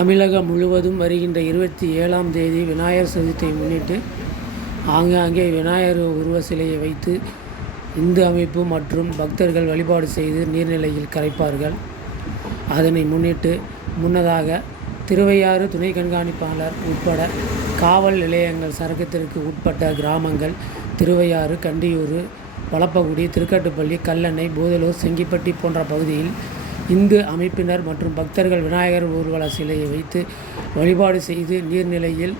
தமிழகம் முழுவதும் வருகின்ற 27ஆம் தேதி விநாயகர் சதுர்த்தியை முன்னிட்டு ஆங்காங்கே விநாயகர் உருவ சிலையை வைத்து இந்து அமைப்பு மற்றும் பக்தர்கள் வழிபாடு செய்து நீர்நிலையில் கரைப்பார்கள். அதனை முன்னிட்டு முன்னதாக திருவையாறு துணை கண்காணிப்பாளர் உட்பட காவல் நிலையங்கள் சரகத்திற்கு உட்பட்ட கிராமங்கள் திருவையாறு, கண்டியூர், வளப்பகுடி, திருக்கட்டுப்பள்ளி, கல்லணை, பூதலூர், செங்கிப்பட்டி போன்ற பகுதியில் இந்து அமைப்பினர் மற்றும் பக்தர்கள் விநாயகர் ஊர்வல சிலையை வைத்து வழிபாடு செய்து நீர்நிலையில்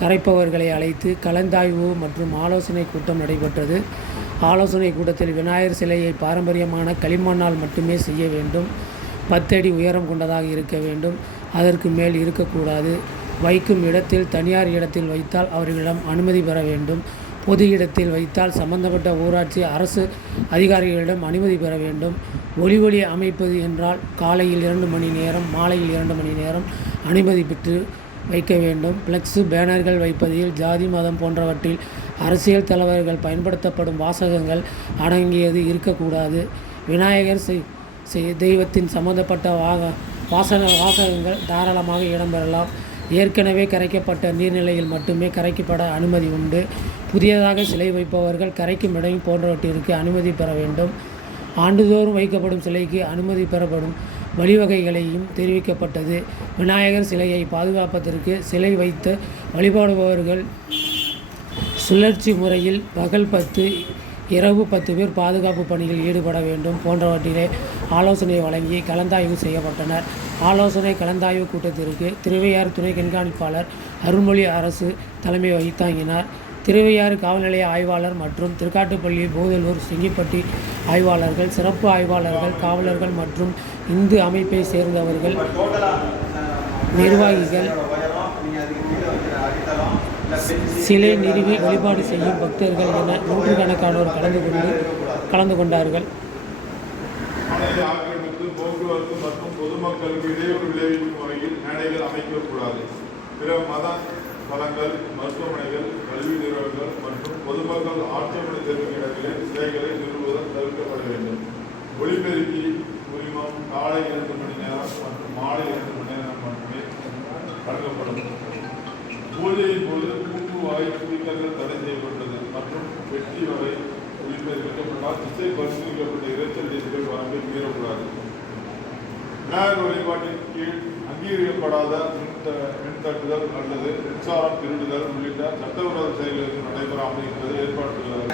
கரைப்பவர்களை அழைத்து கலந்தாய்வு மற்றும் ஆலோசனை கூட்டம் நடைபெற்றது. ஆலோசனை கூட்டத்தில் விநாயகர் சிலையை பாரம்பரியமான களிமண்ணால் மட்டுமே செய்ய வேண்டும், 10 அடி உயரம் கொண்டதாக இருக்க வேண்டும், அதற்கு மேல் இருக்கக்கூடாது, வைக்கும் இடத்தில் தனியார் இடத்தில் வைத்தால் அவர்களிடம் அனுமதி பெற வேண்டும், பொது இடத்தில் வைத்தால் சம்பந்தப்பட்ட ஊராட்சி அரசு அதிகாரிகளிடம் அனுமதி பெற வேண்டும், ஒளி அமைப்பது என்றால் காலையில் 2 மணி நேரம், மாலையில் 2 மணி நேரம் அனுமதி பெற்று வைக்க வேண்டும், ஃப்ளெக்ஸு பேனர்கள் வைப்பதில் ஜாதி மதம் போன்றவற்றில் அரசியல் தலைவர்கள் பயன்படுத்தப்படும் வாசகங்கள் அடங்கியது இருக்கக்கூடாது, விநாயகர் தெய்வத்தின் சம்பந்தப்பட்ட வாசகங்கள் தாராளமாக இடம்பெறலாம், ஏற்கனவே கரைக்கப்பட்ட நீர்நிலையில் மட்டுமே கரைக்கப்பட அனுமதி உண்டு, புதியதாக சிலை வைப்பவர்கள் கரைக்கும் இடம் போன்றவற்றிற்கு அனுமதி பெற வேண்டும், ஆண்டுதோறும் வைக்கப்படும் சிலைக்கு அனுமதி பெறப்படும் வழிவகைகளையும் தெரிவிக்கப்பட்டது. விநாயகர் சிலையை பாதுகாப்பதற்கு சிலை வைத்து வழிபாடுபவர்கள் சுழற்சி முறையில் பகல் 10, இரவு 10 பேர் பாதுகாப்பு பணியில் ஈடுபட வேண்டும் போன்றவற்றிலே ஆலோசனை வழங்கி கலந்தாய்வு செய்யப்பட்டனர். ஆலோசனை கலந்தாய்வு கூட்டத்திற்கு திருவையாறு துணை கண்காணிப்பாளர் அருள்மொழி அரசு தலைமை வகித்தாங்கினார். திருவையாறு காவல் நிலைய ஆய்வாளர் மற்றும் திருக்காட்டுப்பள்ளி, பூதலூர், செங்கிப்பட்டி ஆய்வாளர்கள், சிறப்பு ஆய்வாளர்கள், காவலர்கள் மற்றும் இந்து அமைப்பை சேர்ந்தவர்கள், நிர்வாகிகள், சிலை நிறுவி வழிபாடு செய்யும் பக்தர்கள் என நூற்றுக்கணக்கானோர் கலந்து கொண்டார்கள். போக்குவரத்து மற்றும் பொதுமக்களுக்கு இடையூறு விளைவிக்கும் வகையில் மேடைகள் அமைக்கக்கூடாது. பிற மத தலங்கள், மருத்துவமனைகள், கல்வி நிறுவனங்கள் மற்றும் பொதுமக்கள் ஆட்சேபனை தெரிவிக்கும் இடங்களில் சிலைகளை நிறுவுவதல் தவிர்க்கப்பட வேண்டும். ஒலிபெருக்கி உரிமம் காலை 2 மணி நேரம் மற்றும் மாலை 2 மணி நேரம் மட்டுமே வழங்கப்படும். பூஜையின் போது பூக்கு வாய் ஸ்பீக்கர்கள் தடை செய்யப்பட்டது மற்றும் வெற்றி வகை ஒலிபெருக்கப்பட்டால் திசை பரிசீலிக்கப்பட்ட இரைச்சல் டெசிபல் வரம்பை மீறக்கூடாது. விநாயகர் வழிபாட்டின் கீழ் அங்கீகரிக்கப்படாத மின்தட்டுதல் அல்லது மின்சாரம் திருடுதல் உள்ளிட்ட சட்டவிரோத செயல்களுக்கு நடைபெறாமல் என்பது ஏற்பாடுகள்.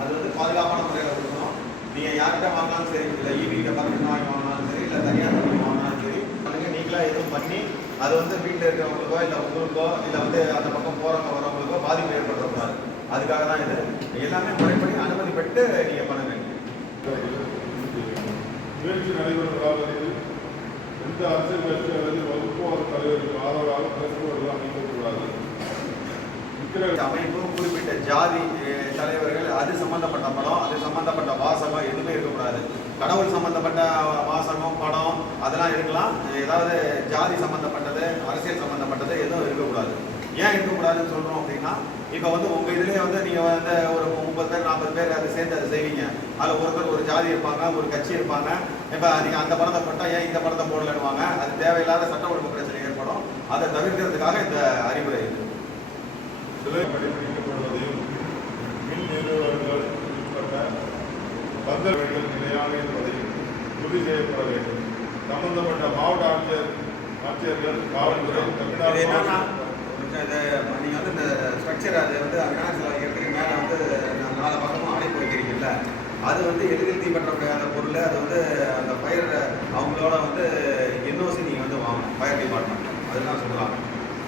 அது வந்து பாதுகாப்பான முறையில் கொடுக்கணும். நீங்கள் யார்கிட்ட வாங்கினாலும் சரி, இல்லை ஈவிகிட்ட பர்மிஷன் வாங்கி வாங்கினாலும் சரி, இல்லை தனியார் வாங்கினாலும் சரி, அதுக்கு நீங்களாக எதுவும் பண்ணி அது வந்து வீட்டில் இருக்கிறவங்களுக்கோ இல்லை உங்களுக்கோ இல்லை வந்து அந்த பக்கம் போகிறவங்க வரவங்களுக்கோ பாதிப்பு ஏற்படுத்தக்கூடாது. அதுக்காக தான் இது எல்லாமே முறைப்படி அனுமதி பெற்று நீங்கள் பண்ண வேண்டும். நிகழ்ச்சி நடைபெறும் காலத்தில் எந்த அரசியல் கட்சி அல்லது வகுப்புவாத தலைவருக்கு ஆதரவாக பேசுபவர்கள் அமைக்கக்கூடாது. அமைப்பு குறிப்பிட்ட ஜாதி தலைவர்கள் அது சம்பந்தப்பட்ட படம், அது சம்பந்தப்பட்ட வாசகம் எதுவுமே இருக்கக்கூடாது. கடவுள் சம்பந்தப்பட்ட வாசகம், படம் அதெல்லாம் இருக்கலாம். ஏதாவது ஜாதி சம்பந்தப்பட்டது, அரசியல் சம்பந்தப்பட்டது எதுவும் இருக்கக்கூடாது. ஏன் இருக்கக்கூடாதுன்னு சொல்கிறோம் அப்படின்னா, இப்போ வந்து உங்கள் இதுலேயே வந்து நீங்கள் வந்து ஒரு 30 பேர் 40 பேர் அதை சேர்ந்து அதை செய்வீங்க. அதில் ஒருத்தர் ஒரு ஜாதி இருப்பாங்க, ஒரு கட்சி இருப்பாங்க. இப்போ நீங்கள் அந்த படத்தை போட்டால் ஏன் இந்த படத்தை போடலன்னுவாங்க. அது தேவையில்லாத சட்ட ஒழுங்கு பிரச்சனை ஏற்படும். அதை தவிர்க்கிறதுக்காக இந்த அறிவுரை இது. சிலை கடைபிடிக்கப்படுவதையும் மின் நிறுவனங்கள் உட்பட்ட பந்தர்கள் நிலையாக இருப்பதையும் உறுதி செய்யப்பட வேண்டும். சம்பந்தப்பட்ட மாவட்ட ஆட்சியர்கள், காவல்துறை, தமிழ்நாடு நீங்கள் வந்து இந்த ஸ்ட்ரக்சர் அதை வந்து விநாயகர் வைக்கிறதுக்கு மேலே வந்து 4 பக்கமும் அடைப்பு வைக்கிறீங்கல்ல, அது வந்து எளிதில் தீப்பற்றக்கூடிய அந்த பொருள். அது வந்து அந்த ஃபயர் அவங்களோட வந்து என்ஓசி நீங்கள் வந்து வாங்கணும், ஃபயர் டிபார்ட்மெண்ட் அதெல்லாம் சொல்லுவாங்க.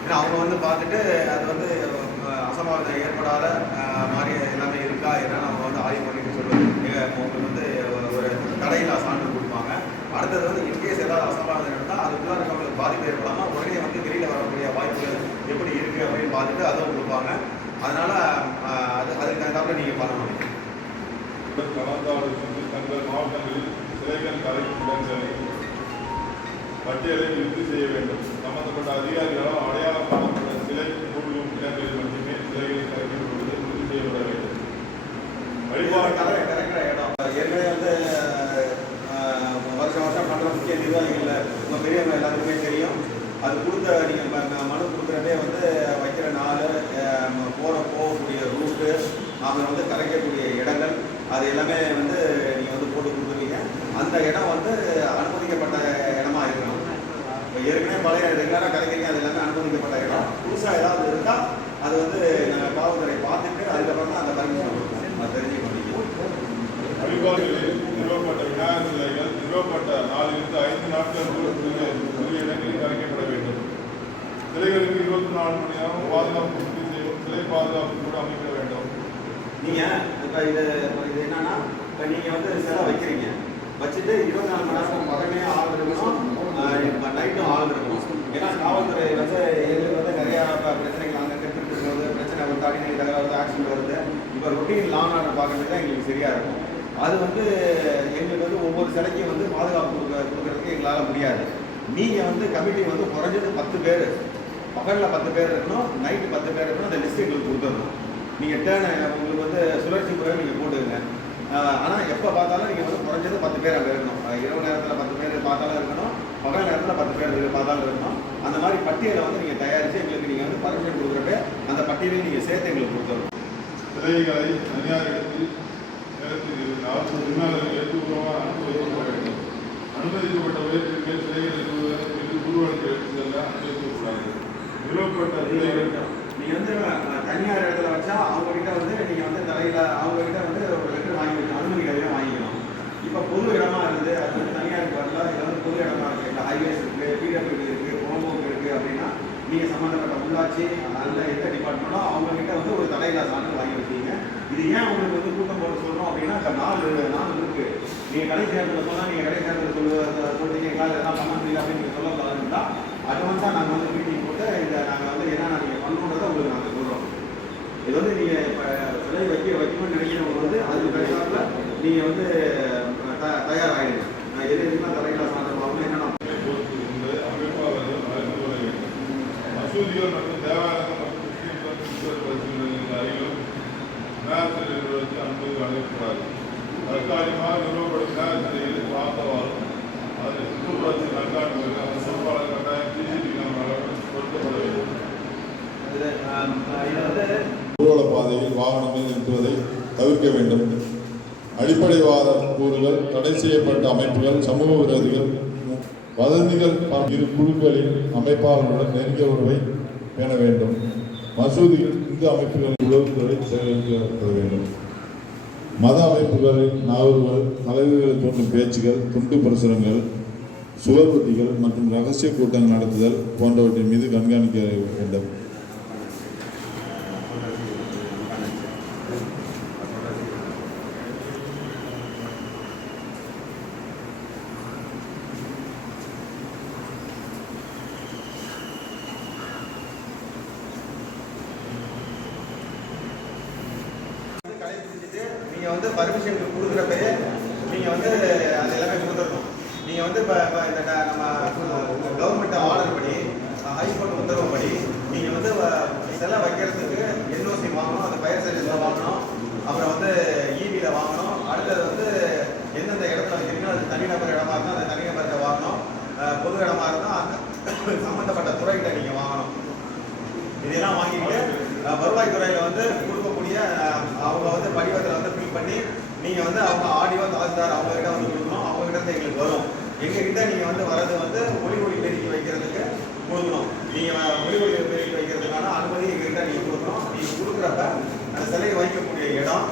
ஏன்னா அவங்க வந்து பார்த்துட்டு அது வந்து அசம்பாவிதம் ஏற்படாத மாதிரி எல்லாமே இருக்கா என்னன்னு அவங்க வந்து ஆய்வு பண்ணிட்டு சொல்லுவாங்க. உங்களுக்கு வந்து ஒரு தடையில்லா சான்று கொடுப்பாங்க. அடுத்தது வந்து இன்கேஸ் ஏதாவது அசம்பாவிதம் நடந்தால் அதுக்குள்ளே இருக்கவங்களுக்கு பாதிப்பு ஏற்படாமல் உடனே வந்து வெளியில் வரக்கூடிய வாய்ப்புகள் எப்படி இருக்குது அப்படின்னு பார்த்துட்டு அதுவும் கொடுப்பாங்க. அதனால் அதுக்கு தகுந்தாப்புல நீங்கள் பண்ணணும். கலந்தாலோசித்து தங்கள் மாவட்டங்களில் சிலைகள் கரைக்கும் இடங்களை பட்டியலை இறுதி செய்ய வேண்டும். சம்பந்தப்பட்ட அதிகாரிகளால் அடையாளம் காணப்பட்ட சிலை மூழ்கும் இடங்களில் மட்டுமே சிலைகளை கரைக்கப்படுவது உறுதி செய்யப்பட வேண்டும். வழிபாடு கரெக்டாக இடம் ஏற்கனவே வந்து வருஷம் பண்ணுற முக்கிய நிர்வாகிகள் உங்கள் பெரியவங்க எல்லாருக்குமே தெரியும். அது கொடுத்த நீங்கள் மனு கொடுக்குறதே வந்து வைக்கிற நாள், போகக்கூடிய ரூட்டு, அப்புறம் வந்து கரைக்கக்கூடிய இடங்கள், அது எல்லாமே வந்து நீங்கள் வந்து போட்டு கொடுத்துருவீங்க. அந்த இடம் வந்து அனுமதிக்கப்பட்ட இடமா இருக்கணும். இப்போ ஏற்கனவே பழைய ரெகுலராக கரைக்கிறீங்க, அது எல்லாமே அனுமதிக்கப்பட்ட இடம். புதுசாக ஏதாவது இருந்தால் அது வந்து நாங்கள் காவல்துறை பார்த்துட்டு அதுக்கப்புறம் தான் அந்த பர்மிஷன் கொடுப்போம். அது தெரிஞ்சுக்கணும். வழிபாடுகளில் நிறுவப்பட்ட விநாயகர் சிலைகள் நிறுவப்பட்ட 4 to 5 நாட்கள் உரிய இடங்களில் கரைக்கப்பட வேண்டும். சிலைகளுக்கு 24 மணி நேரம் பாதுகாப்பு உறுதி செய்யும் சிலை பாதுகாப்பு கூட அமைக்க வேண்டும். நீங்கள் இப்போ இது என்னன்னா, இப்போ நீங்கள் வந்து சிலை வைக்கிறீங்க, வச்சுட்டு 24 மணி நேரம் பகலே ஆள் இருக்கணும், நைட்டும் ஆள் இருக்கணும். ஏன்னா காவல்துறை வந்து எங்களுக்கு வந்து நிறையா பிரச்சனைகள் அங்கே கற்றுட்டு போகுது, பிரச்சனை வந்து தனிநீர் தகவல் ஆக்சிடென்ட் வருது. இப்போ ரொட்டீன் லாங் ஆர்டர் பார்க்கறதுக்கு தான் எங்களுக்கு சரியாக இருக்கும். அது வந்து எங்களுக்கு வந்து ஒவ்வொரு சிலைக்கும் வந்து பாதுகாப்பு கொடுக்கறதுக்கு எங்களால் முடியாது. நீங்கள் வந்து கமிட்டி வந்து குறைஞ்சது 10 பேர், பகலில் 10 பேர் இருக்கணும், நைட்டு 10 பேர் இருக்கணும். அந்த லிஸ்ட்டு எங்களுக்கு கொடுத்துடணும். நீங்கள் உங்களுக்கு வந்து சுழற்சி முறை நீங்கள் போட்டுங்க. ஆனால் எப்போ பார்த்தாலும் நீங்கள் வந்து குறைஞ்சது 10 பேர் அங்கே இருக்கணும். இரவு நேரத்தில் 10 பேர் பார்த்தாலும் இருக்கணும், பகல் நேரத்தில் 10 பேர் பார்த்தாலும் இருக்கணும். அந்த மாதிரி பட்டியலை வந்து நீங்கள் தயாரித்து எங்களுக்கு நீங்கள் வந்து பர்மிஷன் கொடுக்குறப்ப அந்த பட்டியலையும் நீங்கள் சேர்த்து எங்களுக்கு கொடுத்துடணும். சிலைகளை தனியார் இடத்தில் நேரத்தில் இருந்தால் உரிமையாளர்கள் எழுத்துப்பூர்வமாக அனுப்பி வைக்கப்பட வேண்டும். அனுமதிக்கப்பட்ட உயரத்திற்கு சிலைகள் ஊர்வலத்தில் எடுத்து செல்ல அனுமதிக்கக்கூடாது. நிறுவப்பட்ட சிலைகள் நீங்கள் வந்து தனியார் இடத்துல வச்சா அவங்ககிட்ட வந்து நீங்கள் வந்து தலையில் அவங்ககிட்ட வந்து ஒரு லெட்டர் வாங்கிக்கணும், அனுமதி கதையாக வாங்கிக்கணும். இப்போ பொது இடமா இருக்குது, அது வந்து தனியாருக்கு வரல, இது வந்து பொது இடமா இருக்குது. இப்போ ஹைவேஸ் இருக்குது, பிடபிள்யூ இருக்குது, புறம்போக்கு இருக்குது அப்படின்னா நீங்கள் சம்மந்தப்பட்ட உள்ளாட்சி அதில் எந்த டிபார்ட்மெண்ட்டோ அவங்ககிட்ட வந்து ஒரு தலையில்லா சான்று வாங்கி வச்சுக்கீங்க. இது ஏன் உங்களுக்கு வந்து கூட்டம் போட சொல்கிறோம் அப்படின்னா, இப்போ நாள் இருக்குது. நீங்கள் கடைசி நேரத்தில் சொன்னால் நீங்கள் கடைசி நேரத்தில் சொல்லிட்டீங்க, எங்களால் எல்லாம் பண்ண முடியல அப்படின்னு நீங்கள் சொல்ல இருந்தால் அட்வான்ஸாக நாங்கள் வந்து மீட்டிங் போட்டு இந்த நாங்கள் வந்து என்னென்ன நீங்கள் பண்ணணுன்றதை உங்களுக்கு நாங்கள் சொல்கிறோம். இது வந்து நீங்கள் இப்போ சிலை வைக்கணும்னு நினைக்கிறவங்க வந்து அதுக்கு தகுந்தாப்பில் நீங்கள் வந்து தயாராகிடுங்க. நான் எது எதுனா தலையில்லா சான்று அவங்க என்னென்ன அமைப்பாளர்கள் அறிந்து கொள்ள வேண்டும். மசூதிகள் மற்றும் தேவாலயங்கள் மற்றும் கிறிஸ்டியன் அருகிலும் விநாயகர் சிலை நிறுவனத்துக்கு அனுமதி வழங்கக்கூடாது. தற்காலிகமாக நிறுவப்படும் விநாயகர் சிலைகளில் பார்த்தவாறும் அதை சுற்றுப்புறத்தில் கண்காணிப்பது அந்த பொறுப்பாளர் கட்டாயம் சிசிடிவி கேமராவில் பொருத்தப்பட வேண்டும். ஊர்வல பாதையில் வாகனங்கள் நிறுத்துவதை தவிர்க்க வேண்டும். அடிப்படைவாத கூறுகள், தடை செய்யப்பட்ட அமைப்புகள், சமூக விரோதிகள், வதந்திகள் இரு குழுக்களின் அமைப்பாளர்களுடன் நெருங்கிய உறவை பேண வேண்டும். மசூதியில் இந்து அமைப்புகளின் உளவுத்துறை சேகரிக்கப்பட வேண்டும். மத அமைப்புகளின் நாவல்கள், தலைவர்களை தோன்றும் பேச்சுகள், துண்டு பிரசுரங்கள், சுவர்வட்டிகள் மற்றும் ரகசிய கூட்டங்கள் நடத்துதல் போன்றவற்றின் மீது கண்காணிக்க வேண்டும். நீங்கள் வந்து பர்மிஷன் கொடுக்குறப்பயே நீங்கள் வந்து அது எல்லாமே கொடுத்துடணும். நீங்கள் வந்து இப்போ இந்த நம்ம கவர்மெண்ட்டை ஆர்டர் படி, ஹைகோர்ட் உத்தரவுப்படி நீங்கள் வந்து சிலை வைக்கிறதுக்கு என்ஓசி வாங்கணும், அந்த ஃபயர் சர்வீஸில் வாங்கணும், அப்புறம் வந்து இபியில் வாங்கணும். அடுத்தது வந்து எந்தெந்த இடத்துல வைக்கிறீங்களோ அது தனிநபர் இடமா இருந்தால் அந்த தனிநபர்கிட்ட வாங்கணும், பொது இடமா இருந்தால் அந்த சம்மந்தப்பட்ட துறைகிட்ட நீங்கள் வாங்கணும். இதெல்லாம் வாங்கிட்டு வருவாய்த்துறையில் வந்து கொடுக்கக்கூடிய அவங்க வந்து படிவத்தில் வந்து ஃபில் பண்ணி நீங்கள் வந்து அவங்க ஆடியோ தாசில்தார் அவங்ககிட்ட வந்து கொடுக்கணும். அவங்ககிட்ட எங்களுக்கு வரும். எங்ககிட்ட நீங்கள் வந்து வரது வந்து ஒளி பெருக்கி வைக்கிறதுக்கு கொடுக்கணும். நீங்கள் ஒளி பெருக்கி வைக்கிறதுக்கான அனுமதி எங்ககிட்ட நீங்கள் கொடுக்கணும். நீங்கள் கொடுக்குறப்ப அந்த சிலையை வைக்கக்கூடிய இடம்,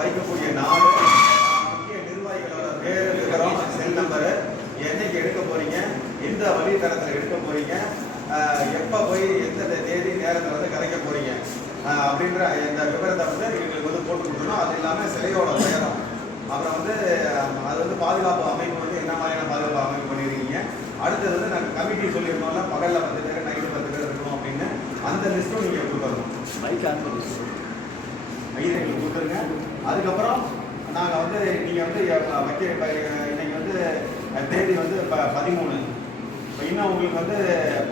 வைக்கக்கூடிய நாள், முக்கிய நிர்வாகிகளோட பேர், விவரம், செல் நம்பரு, என்னைக்கு எடுக்க போகிறீங்க, எந்த வழித்தடத்தில் எடுக்க போகிறீங்க, எப்போ போய் எந்த தேதி நேரத்தில் வந்து கரைக்க போகிறீங்க அப்படின்ற இந்த விவரத்தை வந்து எங்களுக்கு வந்து போட்டு கொடுக்கணும். அது இல்லாமல் சிலையோட உயரம், அப்புறம் வந்து அது வந்து பாதுகாப்பு அமைப்பு வந்து என்ன மாதிரியான பாதுகாப்பு அமைப்பு பண்ணியிருக்கீங்க. அடுத்தது வந்து நாங்கள் கமிட்டி சொல்லியிருந்தோம்ல, பகலில் 10 பேர் நைட்டு 10 பேர் இருக்கணும் அப்படின்னு, அந்த லிஸ்ட்டும் நீங்கள் கொடுத்துடணும். எங்களுக்கு கொடுத்துருங்க. அதுக்கப்புறம் நாங்கள் வந்து நீங்கள் வந்து வைக்க இன்னைக்கு வந்து தேதி வந்து இப்போ 13. இப்போ இன்னும் உங்களுக்கு வந்து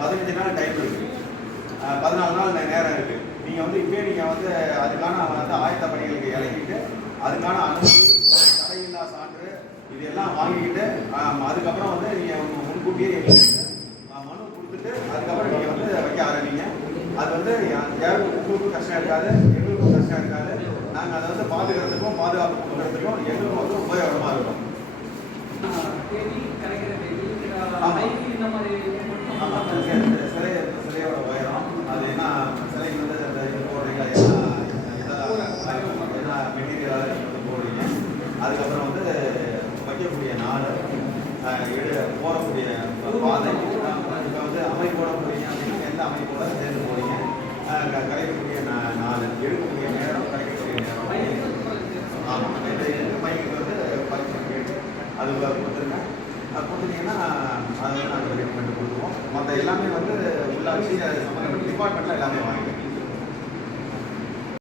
15 நாள் டைம் இருக்குது, 14 நாள் நேரம் இருக்குது. நீங்கள் வந்து இப்போயே நீங்கள் வந்து அதுக்கான வந்து ஆயத்த பணிகளுக்கு இறங்கிட்டு அதுக்கான அனுமதி, தடையில்லா சான்று, இதெல்லாம் வாங்கிக்கிட்டு அதுக்கப்புறம் வந்து நீங்கள் முன்கூட்டியே எங்களுக்கு மனு கொடுத்துட்டு அதுக்கப்புறம் நீங்கள் வந்து வைக்க ஆரம்பிங்க. அது வந்து யாருக்கும் உங்களுக்கும் கஷ்டம் இருக்காது, எங்களுக்கும் கஷ்டம் இருக்காது. நாங்கள் அதை வந்து பாதுகாக்கிறதுக்கும் பாதுகாப்பு கொடுக்கறதுக்கும் எங்களுக்கும் வந்து உபயோகமாக இருக்கும். ஆமாம்.